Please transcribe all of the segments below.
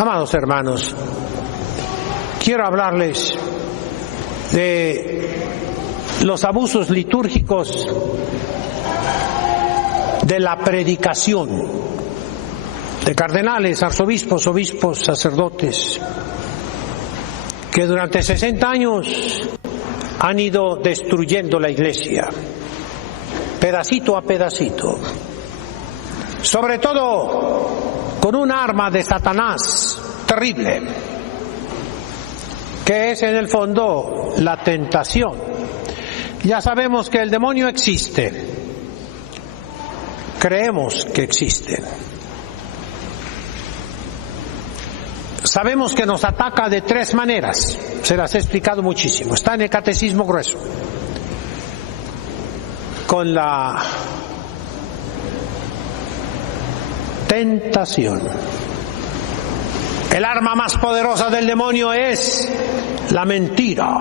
Amados hermanos, quiero hablarles de los abusos litúrgicos de la predicación de cardenales, arzobispos, obispos, sacerdotes, que durante 60 años han ido destruyendo la Iglesia, pedacito a pedacito, sobre todo con un arma de Satanás terrible, que es en el fondo la tentación. Ya sabemos que el demonio existe, creemos que existe. Sabemos que nos ataca de 3 maneras, se las he explicado muchísimo, está en el Catecismo Grueso. Con la tentación. El arma más poderosa del demonio es la mentira.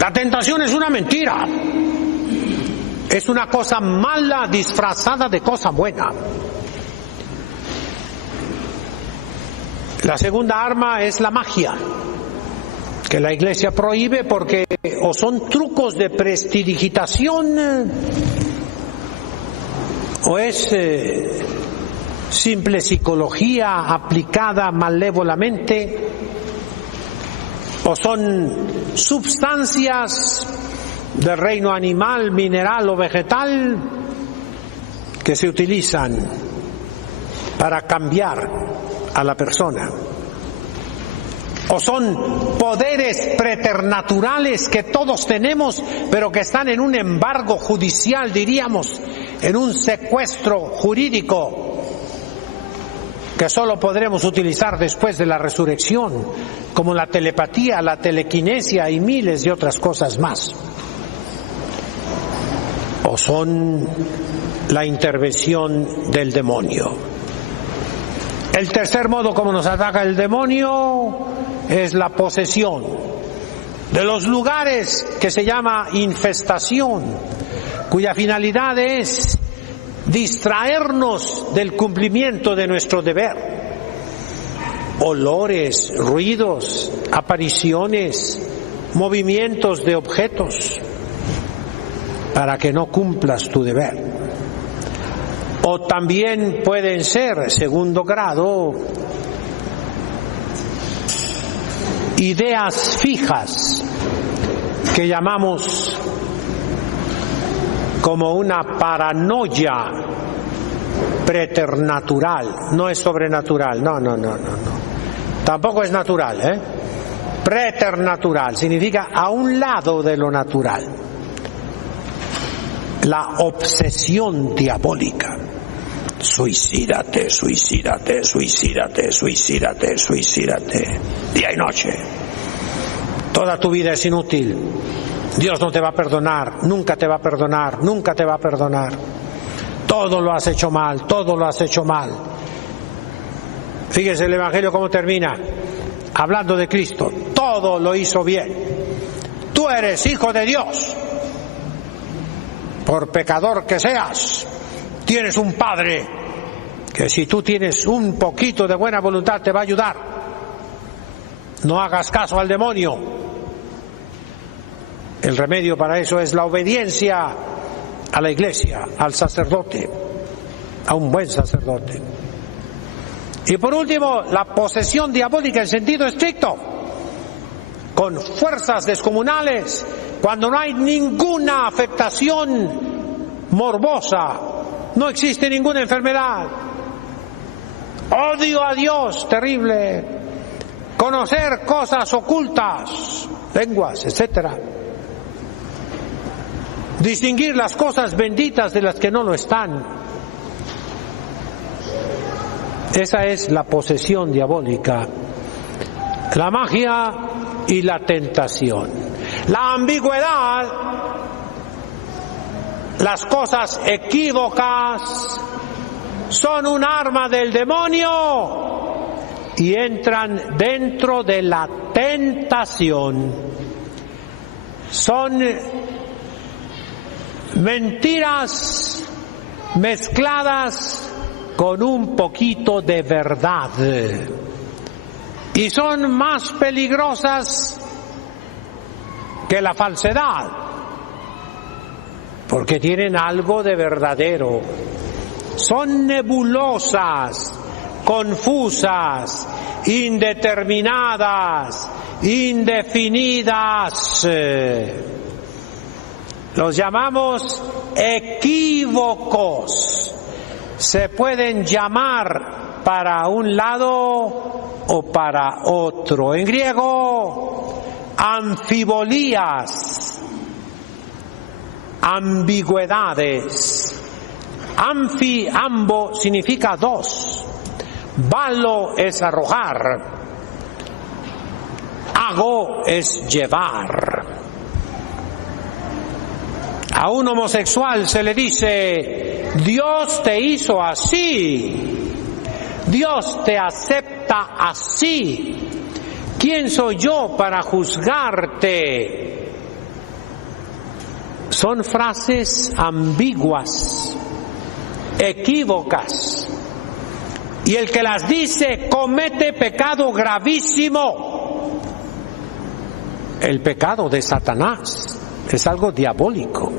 La tentación es una mentira. Es una cosa mala disfrazada de cosa buena. La segunda arma es la magia, que la Iglesia prohíbe porque o son trucos de prestidigitación o es simple psicología aplicada malévolamente, o son sustancias del reino animal, mineral o vegetal que se utilizan para cambiar a la persona, o son poderes preternaturales que todos tenemos pero que están en un embargo judicial, diríamos, en un secuestro jurídico que solo podremos utilizar después de la resurrección, como la telepatía, la telequinesia y miles de otras cosas más. O son la intervención del demonio. El tercer modo como nos ataca el demonio es la posesión de los lugares que se llama infestación, cuya finalidad es distraernos del cumplimiento de nuestro deber. Olores, ruidos, apariciones, movimientos de objetos, para que no cumplas tu deber. O también pueden ser, segundo grado, ideas fijas que llamamos como una paranoia preternatural. No es sobrenatural, no. Tampoco es natural, Preternatural significa a un lado de lo natural. La obsesión diabólica. Suicídate, suicídate, suicídate, suicídate, suicídate, día y noche. Toda tu vida es inútil. Dios no te va a perdonar, nunca te va a perdonar, nunca te va a perdonar. Todo lo has hecho mal, todo lo has hecho mal. Fíjese el Evangelio cómo termina, hablando de Cristo. Todo lo hizo bien. Tú eres hijo de Dios. Por pecador que seas, tienes un Padre que si tú tienes un poquito de buena voluntad te va a ayudar. No hagas caso al demonio. El remedio para eso es la obediencia a la Iglesia, al sacerdote, a un buen sacerdote. Y por último, la posesión diabólica en sentido estricto, con fuerzas descomunales, cuando no hay ninguna afectación morbosa, no existe ninguna enfermedad. Odio a Dios, terrible. Conocer cosas ocultas, lenguas, etcétera. Distinguir las cosas benditas de las que no lo están. Esa es la posesión diabólica, la magia y la tentación. La ambigüedad, las cosas equívocas, son un arma del demonio y entran dentro de la tentación. Son mentiras mezcladas con un poquito de verdad. y son más peligrosas que la falsedad, porque tienen algo de verdadero. Son nebulosas, confusas, indeterminadas, indefinidas. Los llamamos equívocos. Se pueden llamar para un lado o para otro. En griego, anfibolías, ambigüedades. Ambo significa dos. Balo es arrojar. Hago es llevar. A un homosexual se le dice: Dios te hizo así. Dios te acepta así. ¿Quién soy yo para juzgarte? Son frases ambiguas, equívocas. Y el que las dice comete pecado gravísimo. El pecado de Satanás es algo diabólico.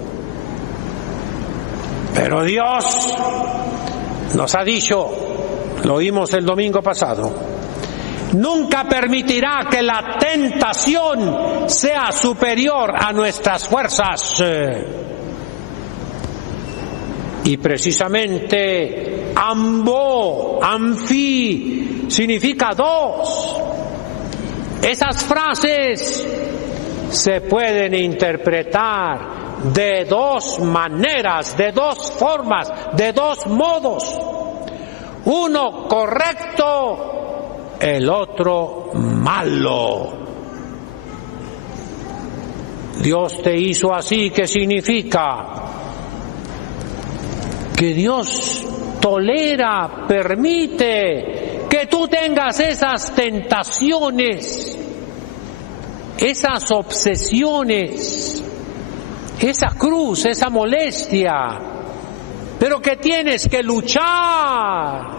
Pero Dios nos ha dicho, lo oímos el domingo pasado, nunca permitirá que la tentación sea superior a nuestras fuerzas. Y precisamente anfi, significa dos. Esas frases se pueden interpretar de dos maneras, de dos formas, de dos modos. Uno correcto, el otro malo. Dios te hizo así, ¿qué significa? Que Dios tolera, permite que tú tengas esas tentaciones, esas obsesiones, esa cruz, esa molestia, pero que tienes que luchar,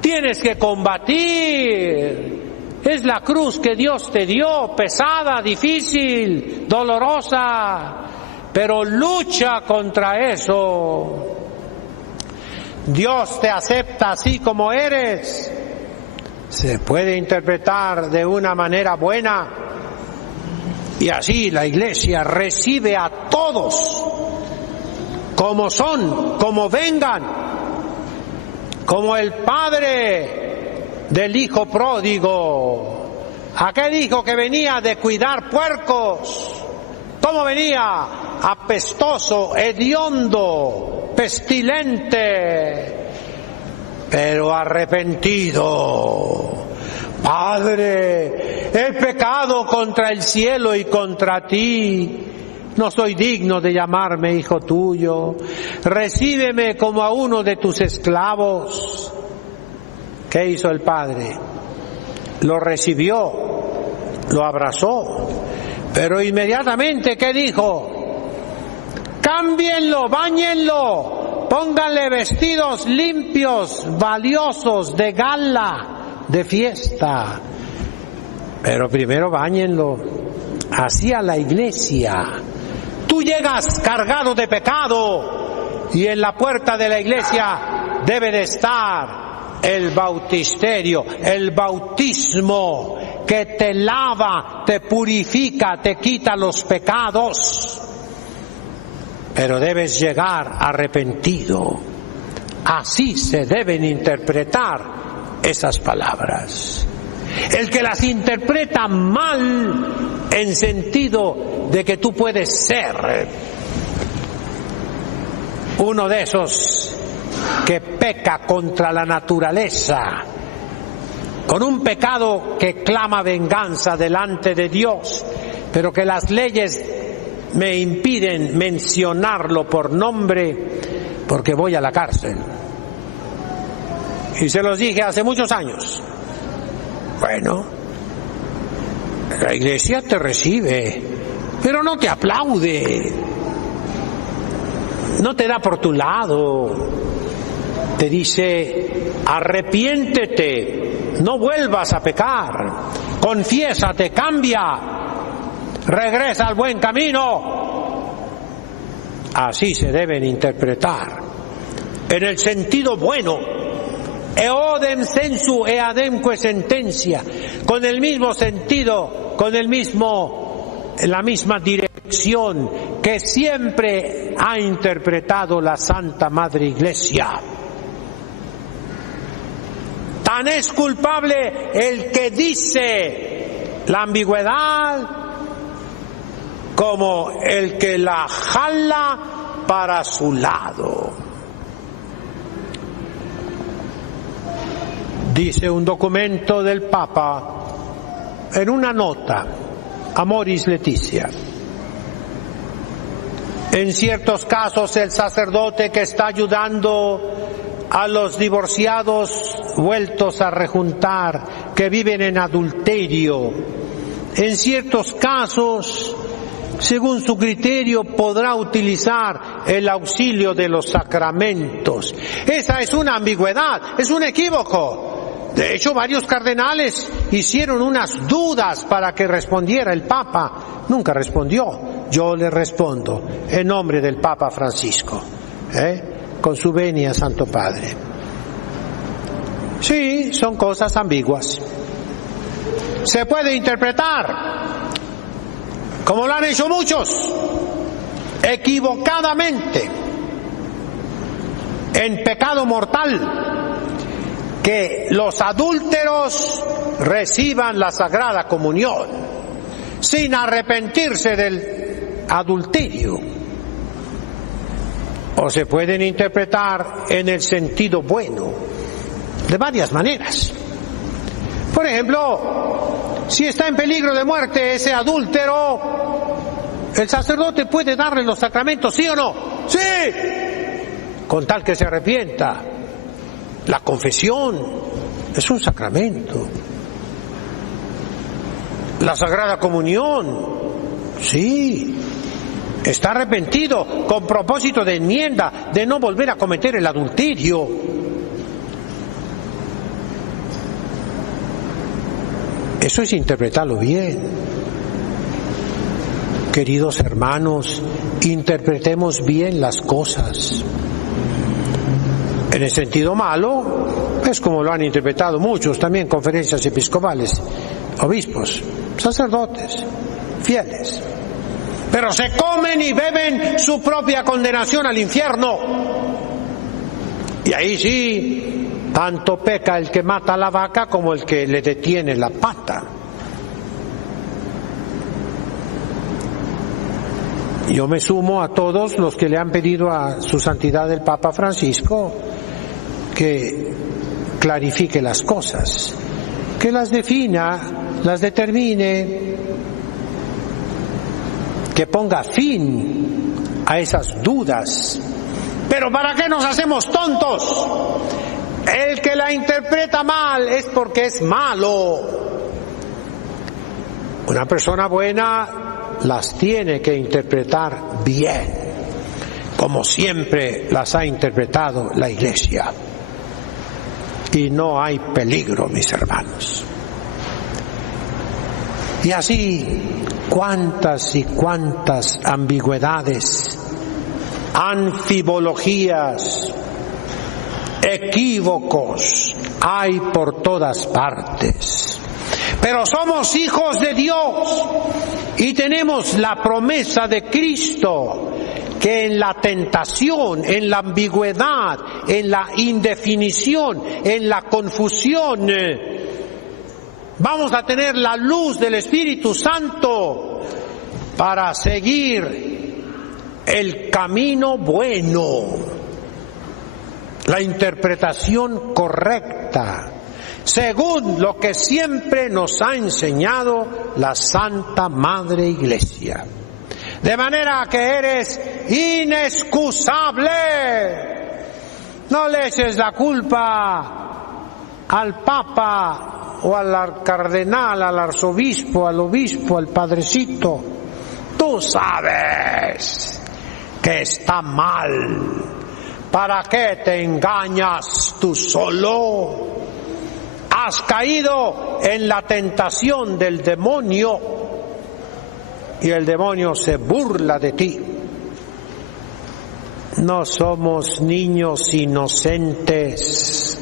tienes que combatir. Es la cruz que Dios te dio, pesada, difícil, dolorosa, pero lucha contra eso. Dios te acepta así como eres. Se puede interpretar de una manera buena, y así la Iglesia recibe a todos como son, como vengan, como el padre del hijo pródigo, aquel hijo que venía de cuidar puercos. ¿Cómo venía? Apestoso, hediondo, pestilente, pero arrepentido. Padre, he pecado contra el cielo y contra ti. No soy digno de llamarme hijo tuyo. Recíbeme como a uno de tus esclavos. ¿Qué hizo el padre? Lo recibió, lo abrazó, pero inmediatamente, ¿qué dijo? Cámbienlo, báñenlo, pónganle vestidos limpios, valiosos, de gala, de fiesta. Pero primero báñenlo. Así a la Iglesia. Tú llegas cargado de pecado y en la puerta de la Iglesia debe de estar el bautisterio, el bautismo que te lava, te purifica, te quita los pecados. Pero debes llegar arrepentido. Así se deben interpretar esas palabras. El que las interpreta mal, en sentido de que tú puedes ser uno de esos que peca contra la naturaleza, con un pecado que clama venganza delante de Dios, pero que las leyes me impiden mencionarlo por nombre porque voy a la cárcel. Y se los dije hace muchos años. Bueno, la Iglesia te recibe, pero no te aplaude, no te da por tu lado, te dice: arrepiéntete, no vuelvas a pecar, confiésate, cambia, regresa al buen camino. Así se deben interpretar, en el sentido bueno, eodem sensu eademque sentencia, con el mismo sentido, la misma dirección que siempre ha interpretado la Santa Madre Iglesia. Tan es culpable el que dice la ambigüedad como el que la jala para su lado. Dice un documento del Papa en una nota, Amoris Laetitia: en ciertos casos el sacerdote que está ayudando a los divorciados vueltos a rejuntar, que viven en adulterio, en ciertos casos, según su criterio, podrá utilizar el auxilio de los sacramentos. Esa es una ambigüedad, es un equívoco. De hecho, varios cardenales hicieron unas dudas para que respondiera el Papa. Nunca respondió. Yo le respondo en nombre del Papa Francisco, con su venia, Santo Padre. Sí, son cosas ambiguas. Se puede interpretar, como lo han hecho muchos, equivocadamente, en pecado mortal, que los adúlteros reciban la Sagrada Comunión sin arrepentirse del adulterio. O se pueden interpretar en el sentido bueno, de varias maneras. Por ejemplo, si está en peligro de muerte ese adúltero, el sacerdote puede darle los sacramentos, ¿sí o no? ¡Sí! Con tal que se arrepienta. La confesión es un sacramento. La Sagrada Comunión, sí. Está arrepentido con propósito de enmienda, de no volver a cometer el adulterio. Eso es interpretarlo bien. Queridos hermanos, interpretemos bien las cosas. En el sentido malo, es como lo han interpretado muchos, también conferencias episcopales, obispos, sacerdotes, fieles. Pero se comen y beben su propia condenación al infierno. Y ahí sí, tanto peca el que mata a la vaca como el que le detiene la pata. Yo me sumo a todos los que le han pedido a su santidad el Papa Francisco que clarifique las cosas, que las defina, las determine, que ponga fin a esas dudas. Pero ¿para qué nos hacemos tontos? El que la interpreta mal es porque es malo. Una persona buena las tiene que interpretar bien, como siempre las ha interpretado la Iglesia. Y no hay peligro, mis hermanos. Y así, cuántas y cuántas ambigüedades, anfibologías, equívocos hay por todas partes. Pero somos hijos de Dios y tenemos la promesa de Cristo, que en la tentación, en la ambigüedad, en la indefinición, en la confusión, vamos a tener la luz del Espíritu Santo para seguir el camino bueno, la interpretación correcta, según lo que siempre nos ha enseñado la Santa Madre Iglesia. De manera que eres inexcusable. No le eches la culpa al Papa o al cardenal, al arzobispo, al obispo, al padrecito. Tú sabes que está mal. ¿Para qué te engañas tú solo? has caído en la tentación del demonio y el demonio se burla de ti. No somos niños inocentes.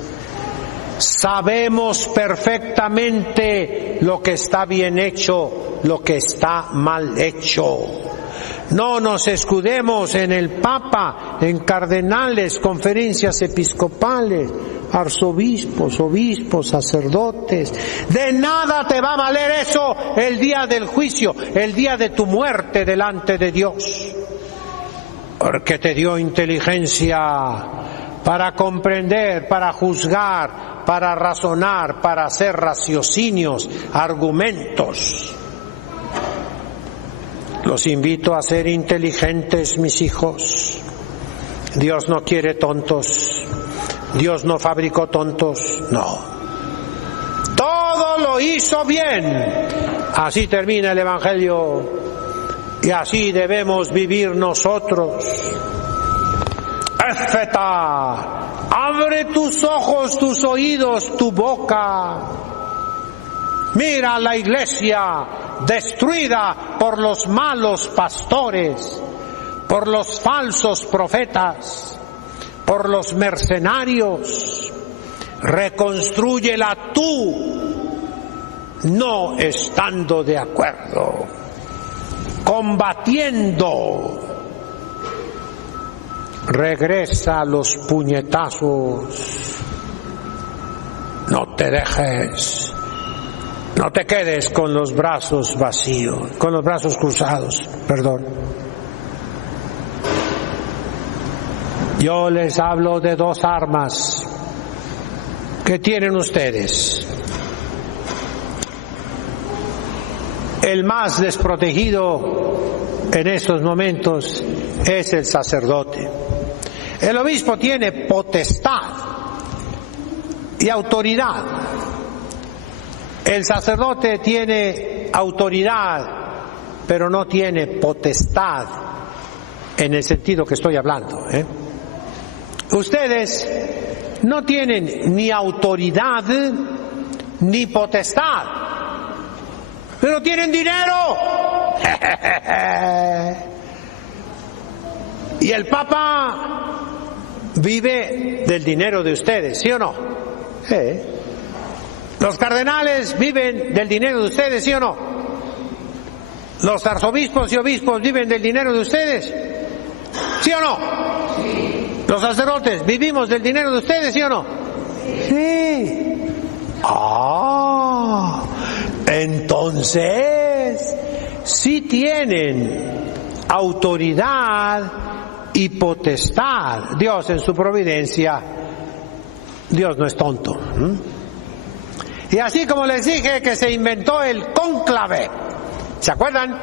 Sabemos perfectamente lo que está bien hecho, lo que está mal hecho. No nos escudemos en el Papa, en cardenales, conferencias episcopales, arzobispos, obispos, sacerdotes. De nada te va a valer eso el día del juicio, el día de tu muerte delante de Dios. Porque te dio inteligencia para comprender, para juzgar, para razonar, para hacer raciocinios, argumentos. Los invito a ser inteligentes, mis hijos. Dios no quiere tontos. Dios no fabricó tontos, no. Todo lo hizo bien. Así termina el Evangelio y así debemos vivir nosotros. Éfeta, abre tus ojos, tus oídos, tu boca. Mira la iglesia destruida por los malos pastores, por los falsos profetas, por los mercenarios. Reconstrúyela tú, no estando de acuerdo, combatiendo. Regresa a los puñetazos. No te dejes. No te quedes con los brazos vacíos, con los brazos cruzados, perdón. Yo les hablo de dos armas que tienen ustedes. El más desprotegido en estos momentos es el sacerdote. El obispo tiene potestad y autoridad. El sacerdote tiene autoridad, pero no tiene potestad en el sentido que estoy hablando. Ustedes no tienen ni autoridad ni potestad, pero tienen dinero. Y el Papa vive del dinero de ustedes, ¿sí o no? Los cardenales viven del dinero de ustedes, ¿sí o no? Los arzobispos y obispos viven del dinero de ustedes, ¿sí o no? Sí. Los sacerdotes vivimos del dinero de ustedes, ¿sí o no? Sí. Entonces sí tienen autoridad y potestad. Dios en su providencia, Dios no es tonto. Y así como les dije que se inventó el cónclave, ¿se acuerdan?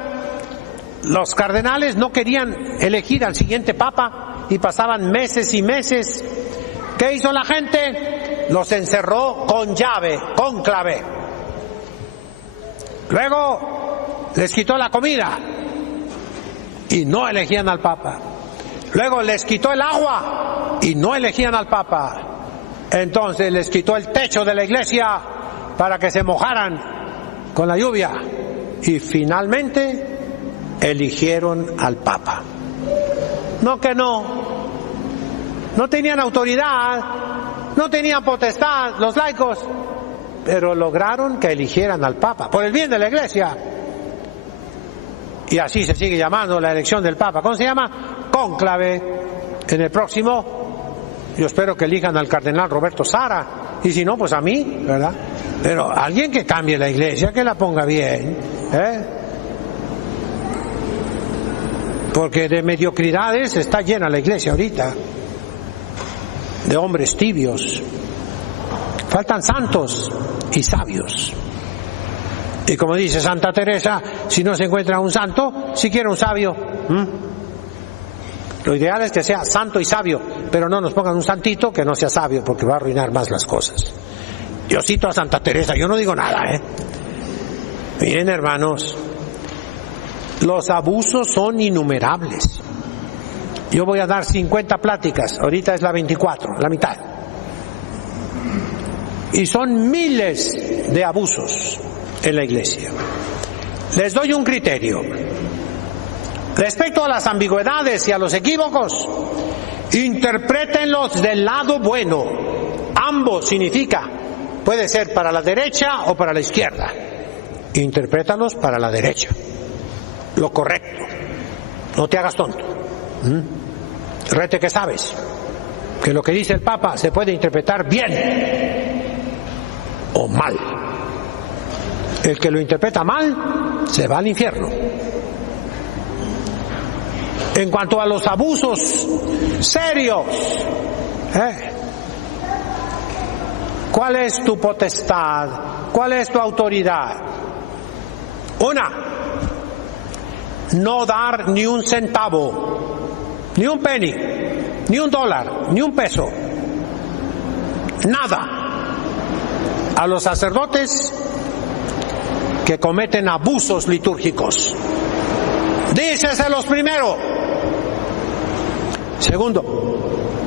Los cardenales no querían elegir al siguiente papa y pasaban meses y meses. ¿Qué hizo la gente? Los encerró con llave, cónclave. Luego les quitó la comida y no elegían al papa. Luego les quitó el agua y no elegían al papa. Entonces les quitó el techo de la iglesia para que se mojaran con la lluvia y finalmente eligieron al Papa. No que no tenían autoridad, no tenían potestad los laicos, pero lograron que eligieran al Papa por el bien de la iglesia. Y así se sigue llamando la elección del Papa. ¿Cómo se llama? Cónclave. En el próximo yo espero que elijan al cardenal Roberto Sara. Y si no, pues a mí, ¿verdad? Pero alguien que cambie la iglesia, que la ponga bien, Porque de mediocridades está llena la iglesia ahorita, de hombres tibios. Faltan santos y sabios. Y como dice Santa Teresa, si no se encuentra un santo, siquiera un sabio. Lo ideal es que sea santo y sabio, pero no nos pongan un santito que no sea sabio, porque va a arruinar más las cosas. Yo cito a Santa Teresa, yo no digo nada, Miren, hermanos, los abusos son innumerables. Yo voy a dar 50 pláticas, ahorita es la 24, la mitad. Y son miles de abusos en la iglesia. Les doy un criterio. Respecto a las ambigüedades y a los equívocos, interprétenlos del lado bueno. Ambos significa, puede ser para la derecha o para la izquierda. Interprétalos para la derecha. Lo correcto. No te hagas tonto. Rete que sabes que lo que dice el Papa se puede interpretar bien o mal. El que lo interpreta mal se va al infierno. En cuanto a los abusos serios, ¿cuál es tu potestad? ¿Cuál es tu autoridad? Una, no dar ni un centavo, ni un penny, ni un dólar, ni un peso, nada a los sacerdotes que cometen abusos litúrgicos. Díceselos primero. Segundo,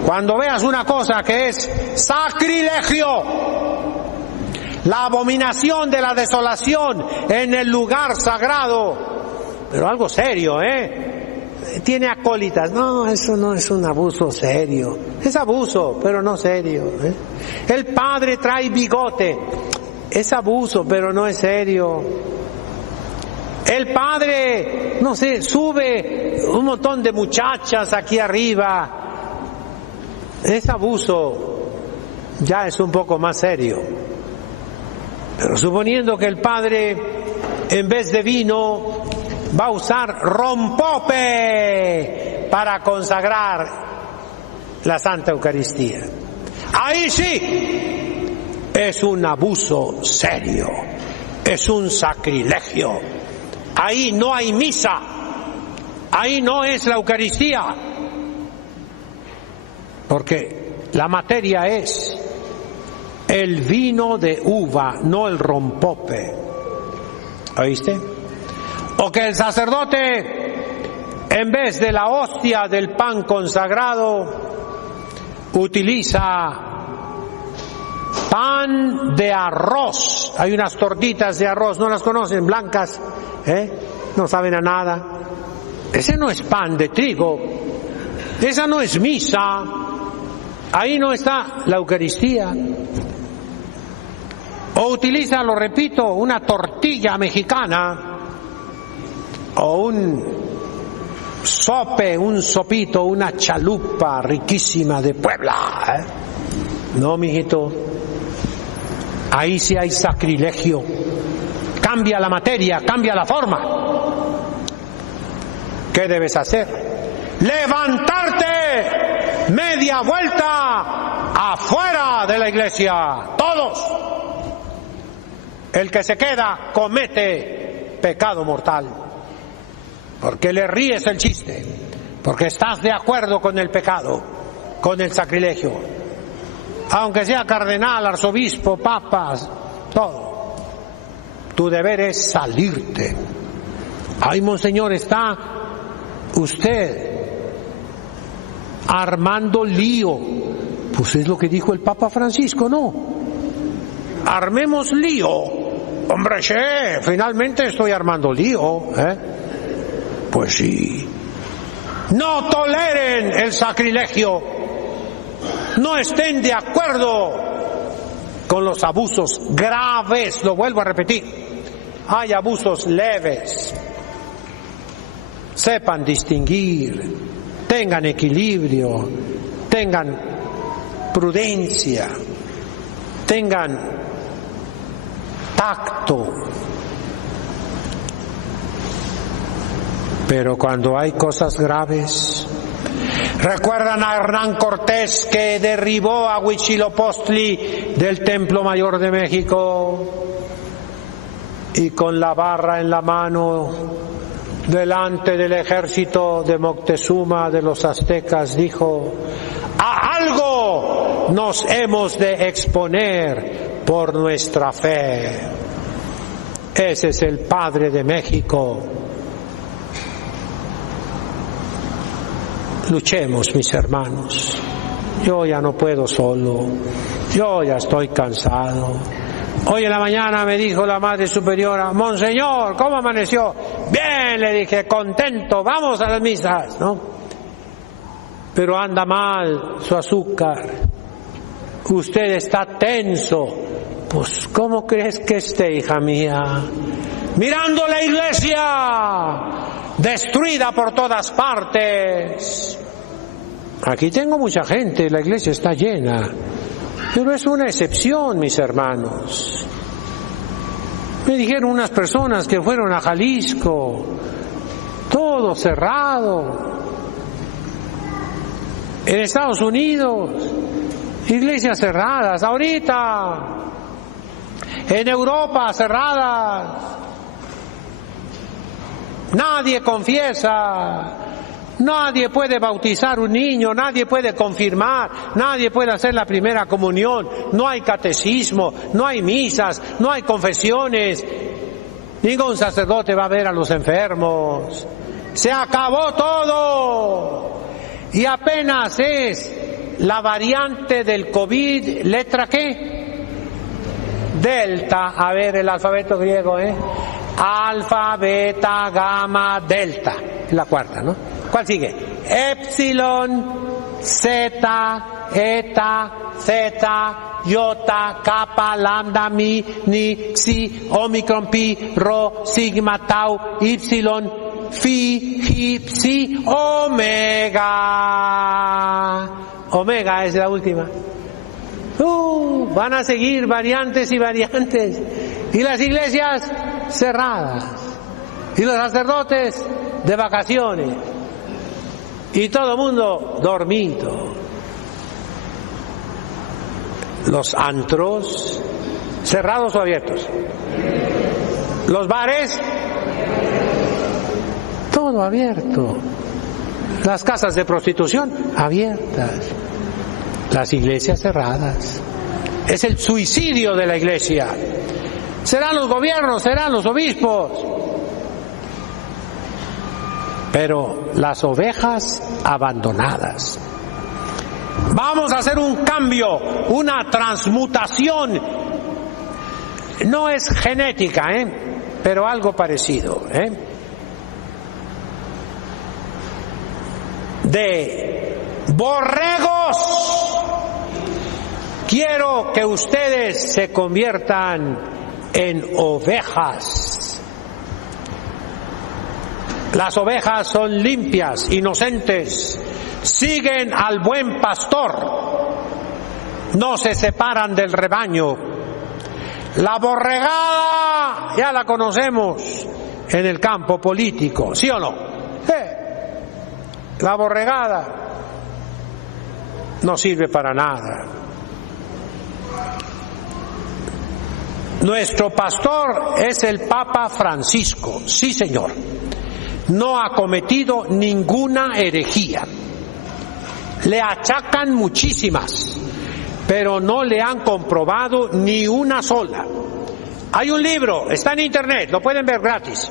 cuando veas una cosa que es sacrilegio, la abominación de la desolación en el lugar sagrado, pero algo serio, tiene acólitas. No, eso no es un abuso serio. Es abuso, pero no serio. El padre trae bigote. Es abuso, pero no es serio. El padre, no sé, sube un montón de muchachas aquí arriba. Es abuso, ya es un poco más serio. Pero suponiendo que el padre, en vez de vino, va a usar rompope para consagrar la Santa Eucaristía. Ahí sí es un abuso serio, es un sacrilegio. Ahí no hay misa, ahí no es la Eucaristía, porque la materia es el vino de uva, no el rompope. ¿Oíste? O que el sacerdote, en vez de la hostia del pan consagrado, utiliza pan de arroz. Hay unas tortitas de arroz, ¿no las conocen? Blancas, no saben a nada. Ese no es pan de trigo, esa no es misa, ahí no está la Eucaristía. O utiliza, lo repito, una tortilla mexicana, o un sope, un sopito, una chalupa riquísima de Puebla. No, mijito, ahí sí hay sacrilegio. Cambia la materia, cambia la forma. ¿Qué debes hacer? Levantarte media vuelta afuera de la iglesia. Todos. El que se queda comete pecado mortal. Porque le ríes el chiste. Porque estás de acuerdo con el pecado, con el sacrilegio. Aunque sea cardenal, arzobispo, papas, todo. Tu deber es salirte. Ay, monseñor, está usted armando lío. Pues es lo que dijo el Papa Francisco, ¿no? Armemos lío. Hombre, finalmente estoy armando lío, Pues sí. No toleren el sacrilegio. No estén de acuerdo con los abusos graves, lo vuelvo a repetir. Hay abusos leves. Sepan distinguir, tengan equilibrio, tengan prudencia, tengan tacto. Pero cuando hay cosas graves, ¿recuerdan a Hernán Cortés que derribó a Huitzilopochtli del Templo Mayor de México y con la barra en la mano delante del ejército de Moctezuma de los aztecas dijo: a algo nos hemos de exponer por nuestra fe? Ese es el Padre de México. Luchemos, mis hermanos. Yo ya no puedo solo. Yo ya estoy cansado. Hoy en la mañana me dijo la Madre Superiora: Monseñor, ¿cómo amaneció? Bien, le dije, contento, vamos a las misas, ¿no? Pero anda mal su azúcar. Usted está tenso. Pues, ¿cómo crees que esté, hija mía? Mirando la iglesia destruida por todas partes. Aquí tengo mucha gente, la iglesia está llena. Pero es una excepción, mis hermanos. Me dijeron unas personas que fueron a Jalisco, todo cerrado. En Estados Unidos, iglesias cerradas. Ahorita, en Europa, cerradas. Nadie confiesa. Nadie puede bautizar un niño, nadie puede confirmar, nadie puede hacer la primera comunión, no hay catecismo, no hay misas, no hay confesiones, ningún sacerdote va a ver a los enfermos. Se acabó todo y apenas es la variante del COVID, ¿letra qué? Delta, a ver el alfabeto griego, alfa, beta, gamma, delta, la cuarta, ¿no? ¿Cuál sigue? Epsilon, zeta, eta, zeta, iota, kappa, lambda, mi, ni, psi, omicron, pi, rho, sigma, tau, ypsilon, phi, hi, psi, omega. Omega es la última. Van a seguir variantes y variantes. Y las iglesias cerradas. Y los sacerdotes de vacaciones. Y todo el mundo dormido. Los antros, ¿cerrados o abiertos? Los bares, todo abierto. Las casas de prostitución, abiertas. Las iglesias cerradas. Es el suicidio de la iglesia. Serán los gobiernos, serán los obispos. Pero las ovejas abandonadas. Vamos a hacer un cambio, una transmutación. No es genética, pero algo parecido. De borregos. Quiero que ustedes se conviertan en ovejas. Las ovejas son limpias, inocentes, siguen al buen pastor, no se separan del rebaño. La borregada ya la conocemos en el campo político, ¿sí o no? La borregada no sirve para nada. Nuestro pastor es el Papa Francisco, sí señor. No ha cometido ninguna herejía. Le achacan muchísimas, pero no le han comprobado ni una sola. Hay un libro, está en internet, lo pueden ver gratis.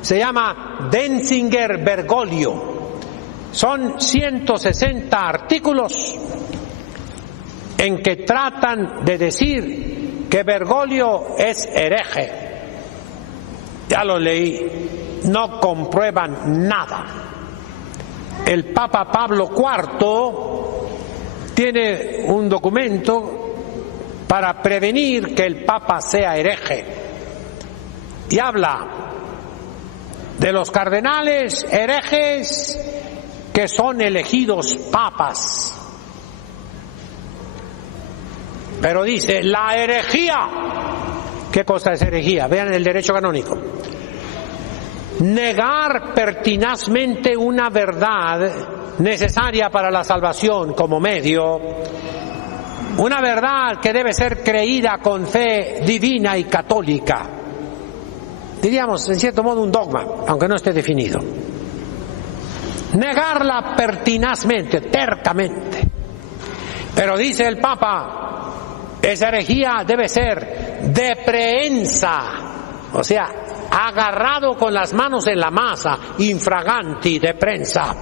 Se llama Denzinger Bergoglio. Son 160 artículos en que tratan de decir que Bergoglio es hereje. Ya lo leí. No comprueban nada. El Papa Pablo IV tiene un documento para prevenir que el Papa sea hereje y habla de los cardenales herejes que son elegidos papas. Pero dice, la herejía, ¿qué cosa es herejía? Vean el derecho canónico. Negar pertinazmente una verdad necesaria para la salvación como medio, una verdad que debe ser creída con fe divina y católica. Diríamos, en cierto modo, un dogma, aunque no esté definido. Negarla pertinazmente, tercamente. Pero dice el Papa, esa herejía debe ser de preensa, o sea, agarrado con las manos en la masa, infraganti, de prensa.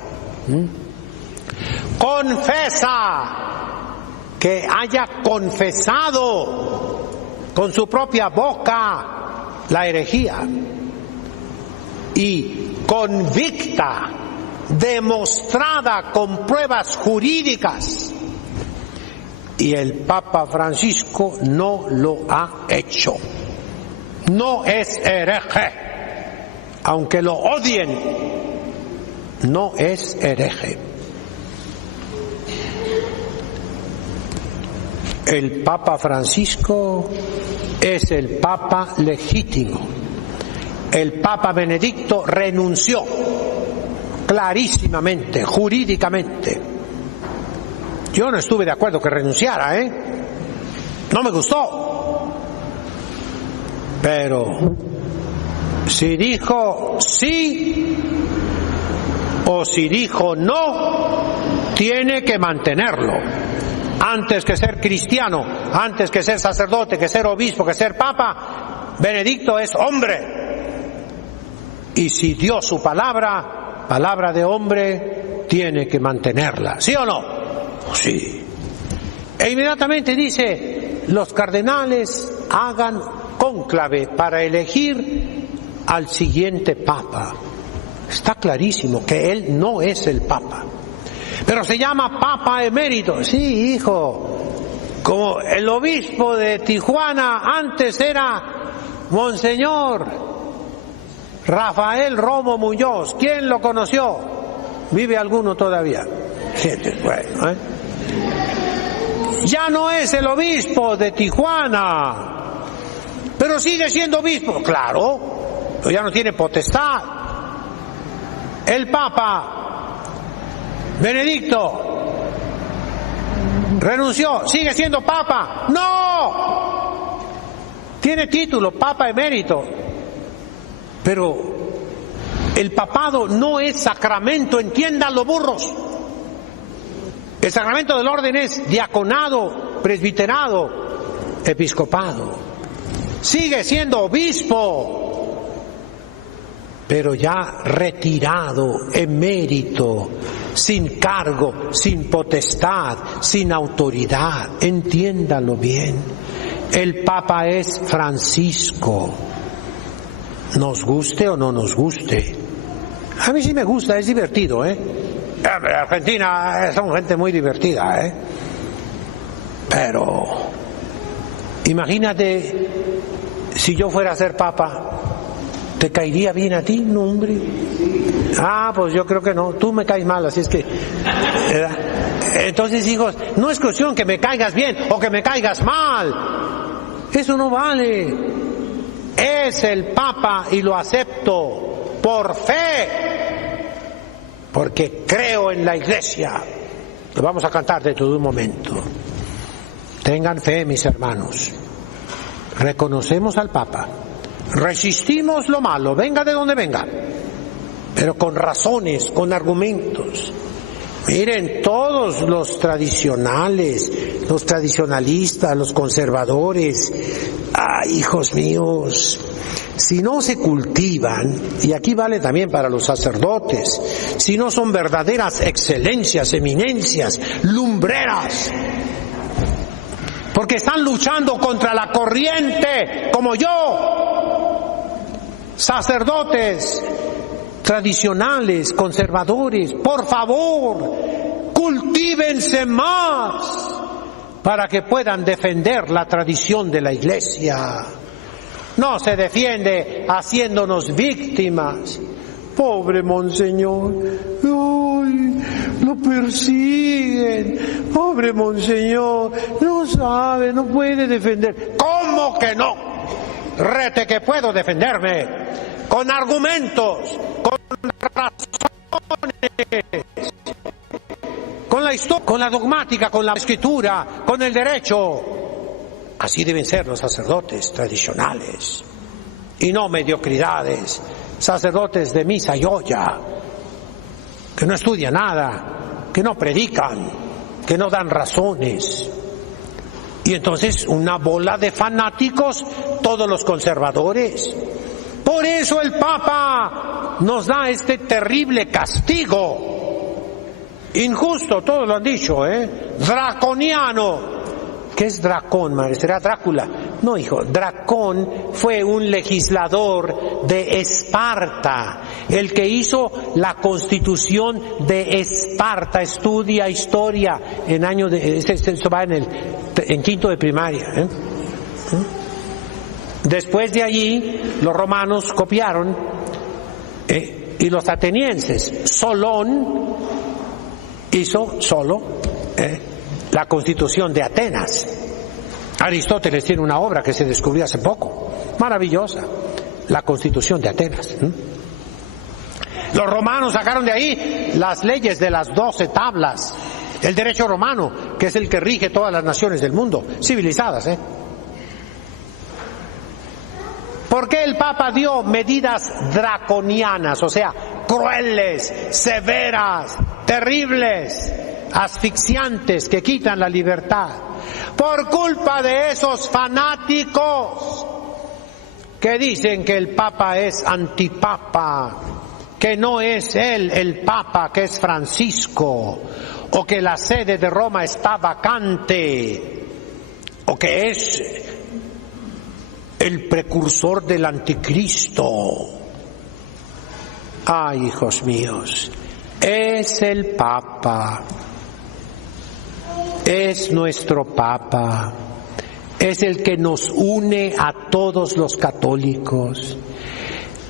Confesa, que haya confesado con su propia boca la herejía y convicta, demostrada con pruebas jurídicas. Y el Papa Francisco no lo ha hecho. No es hereje, aunque lo odien, no es hereje. El Papa Francisco es el Papa legítimo. El Papa Benedicto renunció clarísimamente, jurídicamente. Yo no estuve de acuerdo que renunciara, no me gustó. Pero si dijo sí o si dijo no, tiene que mantenerlo. Antes que ser cristiano, antes que ser sacerdote, que ser obispo, que ser papa, Benedicto es hombre. Y si dio su palabra, palabra de hombre, tiene que mantenerla. ¿Sí o no? Sí. E inmediatamente dice, los cardenales hagan cónclave para elegir al siguiente papa. Está clarísimo que él no es el papa. Pero se llama Papa Emérito. Sí, hijo. Como el obispo de Tijuana antes era Monseñor Rafael Romo Muñoz. ¿Quién lo conoció? ¿Vive alguno todavía? Bueno, ya no es el obispo de Tijuana, pero sigue siendo obispo. Claro, pero ya no tiene potestad. El Papa Benedicto renunció, sigue siendo papa. ¡No! Tiene título, Papa Emérito. Pero el papado no es sacramento, entiéndanlo, burros. El sacramento del orden es diaconado, presbiterado, episcopado. Sigue siendo obispo, pero ya retirado, emérito, sin cargo, sin potestad, sin autoridad. Entiéndalo bien. El Papa es Francisco. Nos guste o no nos guste. A mí sí me gusta, es divertido, Argentina son gente muy divertida, Pero imagínate si yo fuera a ser Papa. ¿Te caería bien a ti? No, hombre. Ah, pues yo creo que no. Tú me caes mal, así es que... Entonces, hijos, no es cuestión que me caigas bien o que me caigas mal. Eso no vale. Es el Papa y lo acepto por fe. Porque creo en la Iglesia. Lo vamos a cantar dentro de un momento. Tengan fe, mis hermanos. Reconocemos al Papa. Resistimos lo malo, venga de donde venga, pero con razones, con argumentos. Miren, todos los tradicionales, los tradicionalistas, los conservadores, hijos míos, si no se cultivan, y aquí vale también para los sacerdotes, si no son verdaderas excelencias, eminencias, lumbreras, porque están luchando contra la corriente, como yo. Sacerdotes tradicionales, conservadores, por favor, cultívense más para que puedan defender la tradición de la Iglesia. No se defiende haciéndonos víctimas. Pobre Monseñor, ¡ay! Lo persiguen. Pobre Monseñor, no sabe, no puede defender. ¿Cómo que no? Rete que puedo defenderme con argumentos, con razones, con la historia, con la dogmática, con la escritura, con el derecho. Así deben ser los sacerdotes tradicionales y no mediocridades, sacerdotes de misa y olla, que no estudian nada, que no predican, que no dan razones. Y entonces una bola de fanáticos, todos los conservadores. Por eso el Papa nos da este terrible castigo. injusto, todos lo han dicho, draconiano. ¿Qué es Dracón, madre? ¿Será Drácula? No, hijo, Dracón fue un legislador de Esparta, el que hizo la Constitución de Esparta. Estudia historia en año de, esto va en quinto de primaria. Después de allí, los romanos copiaron, y los atenienses. Solón hizo solo la Constitución de Atenas. Aristóteles tiene una obra que se descubrió hace poco, maravillosa, la Constitución de Atenas. Los romanos sacaron de ahí las leyes de las 12 tablas, el derecho romano, que es el que rige todas las naciones del mundo, civilizadas. ¿Por qué el Papa dio medidas draconianas, o sea, crueles, severas, terribles, asfixiantes, que quitan la libertad? Por culpa de esos fanáticos que dicen que el Papa es antipapa, que no es él el Papa, que es Francisco, o que la sede de Roma está vacante, o que es el precursor del anticristo. Ay, hijos míos, es el Papa, es nuestro Papa, es el que nos une a todos los católicos.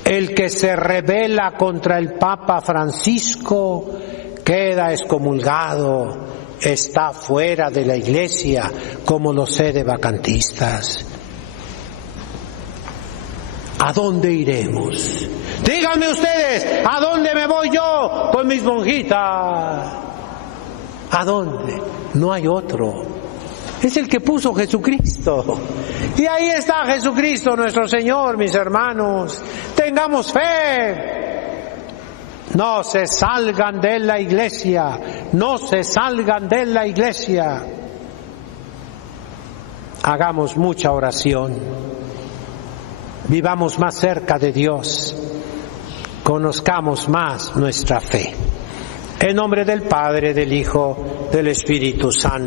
El que se rebela contra el Papa Francisco queda excomulgado, está fuera de la Iglesia, como los sedevacantistas. ¿A dónde iremos? Díganme ustedes, ¿a dónde me voy yo con mis monjitas? ¿A dónde? No hay otro. Es el que puso Jesucristo. Y ahí está Jesucristo nuestro Señor, mis hermanos. Tengamos fe. No se salgan de la iglesia. No se salgan de la iglesia. Hagamos mucha oración. Vivamos más cerca de Dios, conozcamos más nuestra fe. En nombre del Padre, del Hijo, del Espíritu Santo.